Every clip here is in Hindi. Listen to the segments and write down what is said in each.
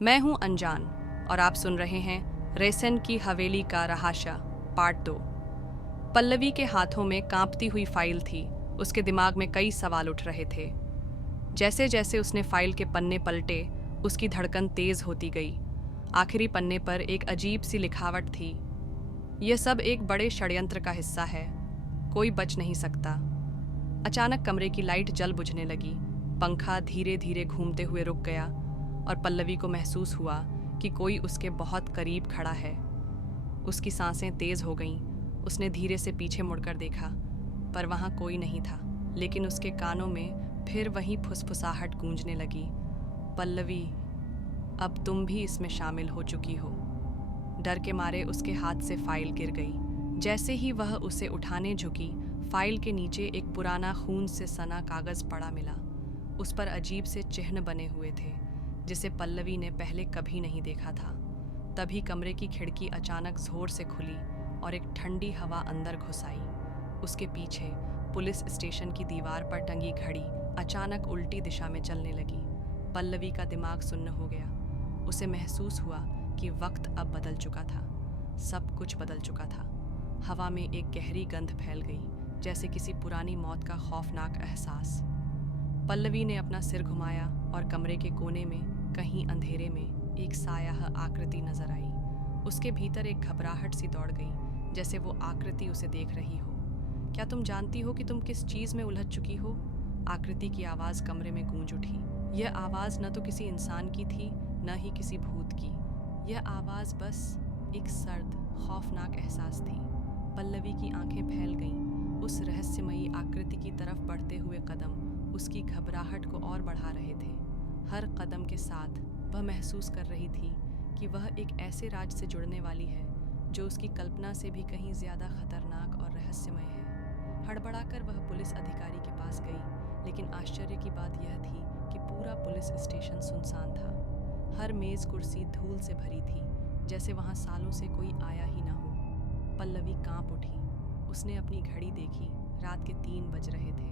मैं हूं अनजान और आप सुन रहे हैं रेसन की हवेली का रहाशा पार्ट 2। पल्लवी के हाथों में कांपती हुई फाइल थी। उसके दिमाग में कई सवाल उठ रहे थे। जैसे जैसे उसने फाइल के पन्ने पलटे, उसकी धड़कन तेज होती गई। आखिरी पन्ने पर एक अजीब सी लिखावट थी। यह सब एक बड़े षड्यंत्र का हिस्सा है। कोई बच नहीं सकता। अचानक कमरे की लाइट जल बुझने लगी। पंखा धीरे धीरे घूमते हुए रुक गया और पल्लवी को महसूस हुआ कि कोई उसके बहुत करीब खड़ा है। उसकी सांसें तेज हो गईं। उसने धीरे से पीछे मुड़कर देखा, पर वहां कोई नहीं था। लेकिन उसके कानों में फिर वही फुसफुसाहट गूंजने लगी। पल्लवी, अब तुम भी इसमें शामिल हो चुकी हो। डर के मारे उसके हाथ से फाइल गिर गई। जैसे ही वह उसे उठाने झुकी, फाइल के नीचे एक पुराना खून से सना कागज पड़ा मिला। उस पर अजीब से चिन्ह बने हुए थे, जिसे पल्लवी ने पहले कभी नहीं देखा था। तभी कमरे की खिड़की अचानक जोर से खुली और एक ठंडी हवा अंदर घुस आई। उसके पीछे पुलिस स्टेशन की दीवार पर टंगी घड़ी अचानक उल्टी दिशा में चलने लगी। पल्लवी का दिमाग सुन्न हो गया। उसे महसूस हुआ कि वक्त अब बदल चुका था। सब कुछ बदल चुका था। हवा में एक गहरी गंध फैल गई, जैसे किसी पुरानी मौत का खौफनाक एहसास। पल्लवी ने अपना सिर घुमाया और कमरे के कोने में कहीं अंधेरे में एक सायाह आकृति नजर आई। उसके भीतर एक घबराहट सी दौड़ गई, जैसे वो आकृति उसे देख रही हो। क्या तुम जानती हो कि तुम किस चीज में उलझ चुकी हो? आकृति की आवाज कमरे में गूंज उठी। यह आवाज न तो किसी इंसान की थी, न ही किसी भूत की। यह आवाज बस एक सर्द, खौफनाक एहसास थी। पल्लवी की आंखें फैल गईं। उस रहस्यमयी आकृति की तरफ बढ़ते हुए कदम उसकी घबराहट को और बढ़ा रहे थे। हर कदम के साथ वह महसूस कर रही थी कि वह एक ऐसे राज से जुड़ने वाली है जो उसकी कल्पना से भी कहीं ज्यादा खतरनाक और रहस्यमय है। हड़बड़ाकर वह पुलिस अधिकारी के पास गई, लेकिन आश्चर्य की बात यह थी कि पूरा पुलिस स्टेशन सुनसान था। हर मेज कुर्सी धूल से भरी थी, जैसे वहां सालों से कोई आया ही ना हो। पल्लवी कांप उठी। उसने अपनी घड़ी देखी। रात के 3 बज रहे थे,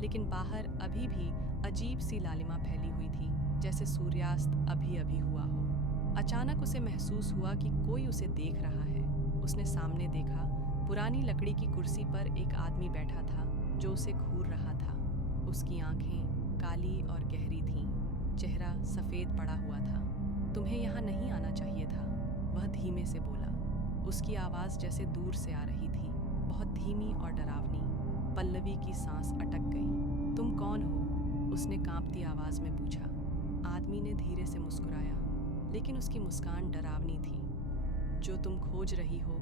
लेकिन बाहर अभी भी अजीब सी लालिमा फैली हुई थी, जैसे सूर्यास्त अभी अभी हुआ हो। अचानक उसे महसूस हुआ कि कोई उसे देख रहा है। उसने सामने देखा। पुरानी लकड़ी की कुर्सी पर एक आदमी बैठा था, जो उसे घूर रहा था। उसकी आंखें काली और गहरी थीं। चेहरा सफेद पड़ा हुआ था। तुम्हें यहाँ नहीं आना चाहिए था, वह धीमे से बोला। उसकी आवाज जैसे दूर से आ रही थी, बहुत धीमी और डरावनी। पल्लवी की सांस अटक गई। तुम कौन हो? उसने कांपती आवाज में पूछा। आदमी ने धीरे से मुस्कुराया, लेकिन उसकी मुस्कान डरावनी थी। जो तुम खोज रही हो,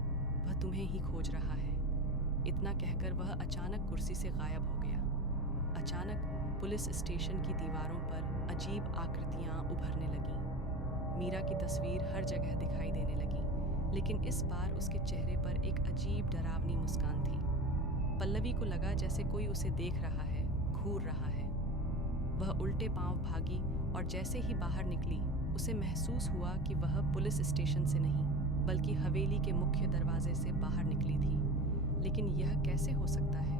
वह तुम्हें ही खोज रहा है। इतना कहकर वह अचानक कुर्सी से गायब हो गया। अचानक पुलिस स्टेशन की दीवारों पर अजीब आकृतियां उभरने लगीं। मीरा की तस्वीर हर जगह दिखाई देने लगी, लेकिन इस बार उसके चेहरे पर एक अजीब डरावनी मुस्कान थी। पल्लवी को लगा जैसे कोई उसे देख रहा है, घूर रहा है। वह उल्टे पांव भागी और जैसे ही बाहर निकली, उसे महसूस हुआ कि वह पुलिस स्टेशन से नहीं, बल्कि हवेली के मुख्य दरवाजे से बाहर निकली थी। लेकिन यह कैसे हो सकता है?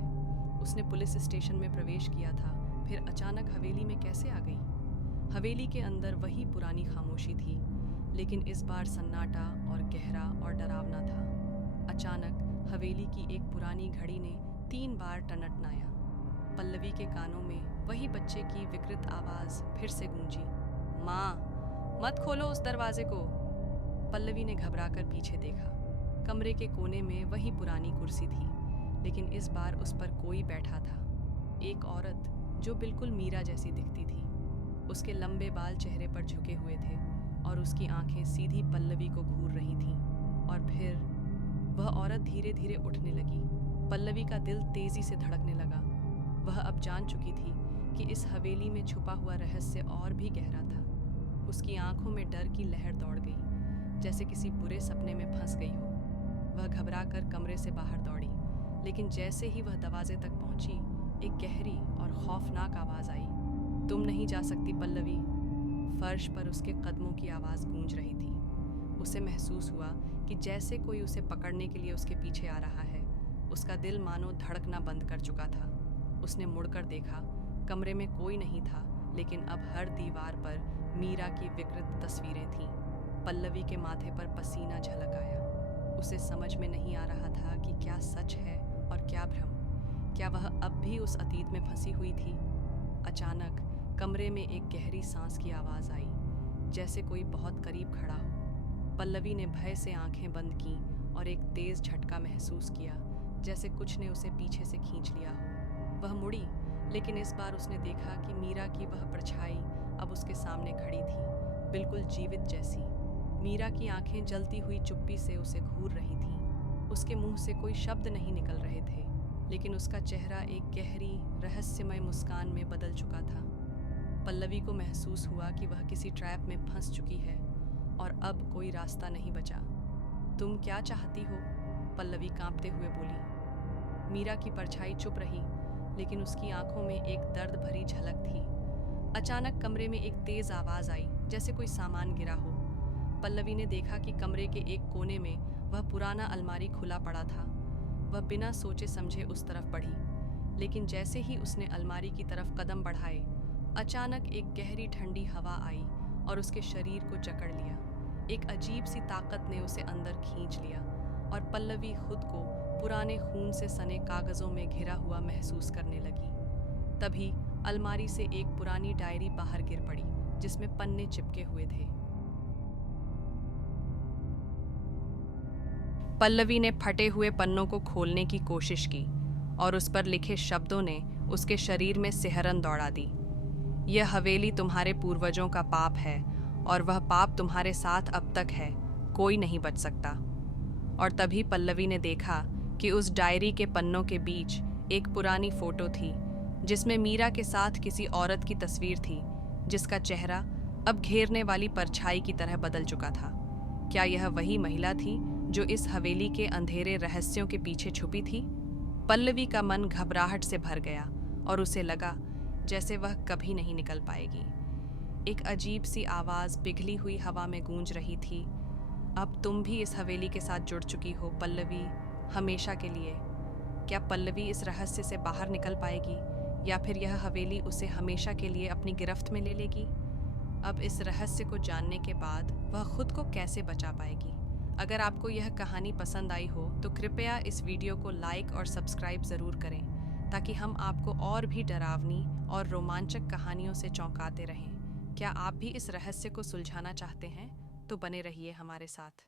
उसने पुलिस स्टेशन में प्रवेश किया था, फिर अचानक हवेली में कैसे आ गई? हवेली के अंदर वही पुरानी खामोशी थी, लेकिन इस बार सन्नाटा और गहरा और डरावना था। अचानक हवेली की एक पुरानी घड़ी ने 3 बार टनटनाया। पल्लवी के कानों में वही बच्चे की विकृत आवाज फिर से गूंजी। माँ, मत खोलो उस दरवाजे को। पल्लवी ने घबराकर पीछे देखा। कमरे के कोने में वही पुरानी कुर्सी थी, लेकिन इस बार उस पर कोई बैठा था। एक औरत जो बिल्कुल मीरा जैसी दिखती थी। उसके लंबे बाल चेहरे पर झुके हुए थे और उसकी आंखें सीधी पल्लवी को घूर रही थीं। और फिर वह औरत धीरे धीरे उठने लगी। पल्लवी का दिल तेजी से धड़कने लगा। वह अब जान चुकी थी कि इस हवेली में छुपा हुआ रहस्य और भी गहरा था। उसकी आंखों में डर की लहर दौड़ गई, जैसे किसी बुरे सपने में फंस गई हो। वह घबराकर कमरे से बाहर दौड़ी, लेकिन जैसे ही वह दरवाजे तक पहुंची, एक गहरी और खौफनाक आवाज आई। तुम नहीं जा सकती पल्लवी। फर्श पर उसके कदमों की आवाज गूंज रही थी। उसे महसूस हुआ कि जैसे कोई उसे पकड़ने के लिए उसके पीछे आ रहा है। उसका दिल मानो धड़कना बंद कर चुका था। उसने मुड़कर देखा। कमरे में कोई नहीं था, लेकिन अब हर दीवार पर मीरा की विकृत तस्वीरें पल्लवी के माथे पर पसीना झलक आया। उसे समझ में नहीं आ रहा था कि क्या सच है और क्या भ्रम। क्या वह अब भी उस अतीत में फंसी हुई थी? अचानक कमरे में एक गहरी सांस की आवाज़ आई, जैसे कोई बहुत करीब खड़ा हो। पल्लवी ने भय से आंखें बंद कीं और एक तेज़ झटका महसूस किया, जैसे कुछ ने उसे पीछे से खींच लिया हो। वह मुड़ी, लेकिन इस बार उसने देखा कि मीरा की वह परछाई अब उसके सामने खड़ी थी, बिल्कुल जीवित जैसी। मीरा की आंखें जलती हुई चुप्पी से उसे घूर रही थीं। उसके मुंह से कोई शब्द नहीं निकल रहे थे, लेकिन उसका चेहरा एक गहरी रहस्यमय मुस्कान में बदल चुका था। पल्लवी को महसूस हुआ कि वह किसी ट्रैप में फंस चुकी है और अब कोई रास्ता नहीं बचा। तुम क्या चाहती हो? पल्लवी कांपते हुए बोली। मीरा की परछाई चुप रही, लेकिन उसकी आंखों में एक दर्द भरी झलक थी। अचानक कमरे में एक तेज आवाज आई, जैसे कोई सामान गिरा हो। पल्लवी ने देखा कि कमरे के एक कोने में वह पुराना अलमारी खुला पड़ा था। वह बिना सोचे समझे उस तरफ बढ़ी, लेकिन जैसे ही उसने अलमारी की तरफ कदम बढ़ाए, अचानक एक गहरी ठंडी हवा आई और उसके शरीर को जकड़ लिया। एक अजीब सी ताकत ने उसे अंदर खींच लिया और पल्लवी खुद को पुराने खून से सने कागजों में घिरा हुआ महसूस करने लगी। तभी अलमारी से एक पुरानी डायरी बाहर गिर पड़ी, जिसमें पन्ने चिपके हुए थे। पल्लवी ने फटे हुए पन्नों को खोलने की कोशिश की और उस पर लिखे शब्दों ने उसके शरीर में सिहरन दौड़ा दी। यह हवेली तुम्हारे पूर्वजों का पाप है और वह पाप तुम्हारे साथ अब तक है, कोई नहीं बच सकता। और तभी पल्लवी ने देखा कि उस डायरी के पन्नों के बीच एक पुरानी फोटो थी, जिसमें मीरा के साथ किसी औरत की तस्वीर थी, जिसका चेहरा अब घेरने वाली परछाई की तरह बदल चुका था। क्या यह वही महिला थी जो इस हवेली के अंधेरे रहस्यों के पीछे छुपी थी? पल्लवी का मन घबराहट से भर गया और उसे लगा जैसे वह कभी नहीं निकल पाएगी। एक अजीब सी आवाज़ पिघली हुई हवा में गूंज रही थी। अब तुम भी इस हवेली के साथ जुड़ चुकी हो पल्लवी, हमेशा के लिए। क्या पल्लवी इस रहस्य से बाहर निकल पाएगी, या फिर यह हवेली उसे हमेशा के लिए अपनी गिरफ्त में ले लेगी? अब इस रहस्य को जानने के बाद वह खुद को कैसे बचा पाएगी? अगर आपको यह कहानी पसंद आई हो तो कृपया इस वीडियो को लाइक और सब्सक्राइब ज़रूर करें, ताकि हम आपको और भी डरावनी और रोमांचक कहानियों से चौंकाते रहें। क्या आप भी इस रहस्य को सुलझाना चाहते हैं? तो बने रहिए हमारे साथ।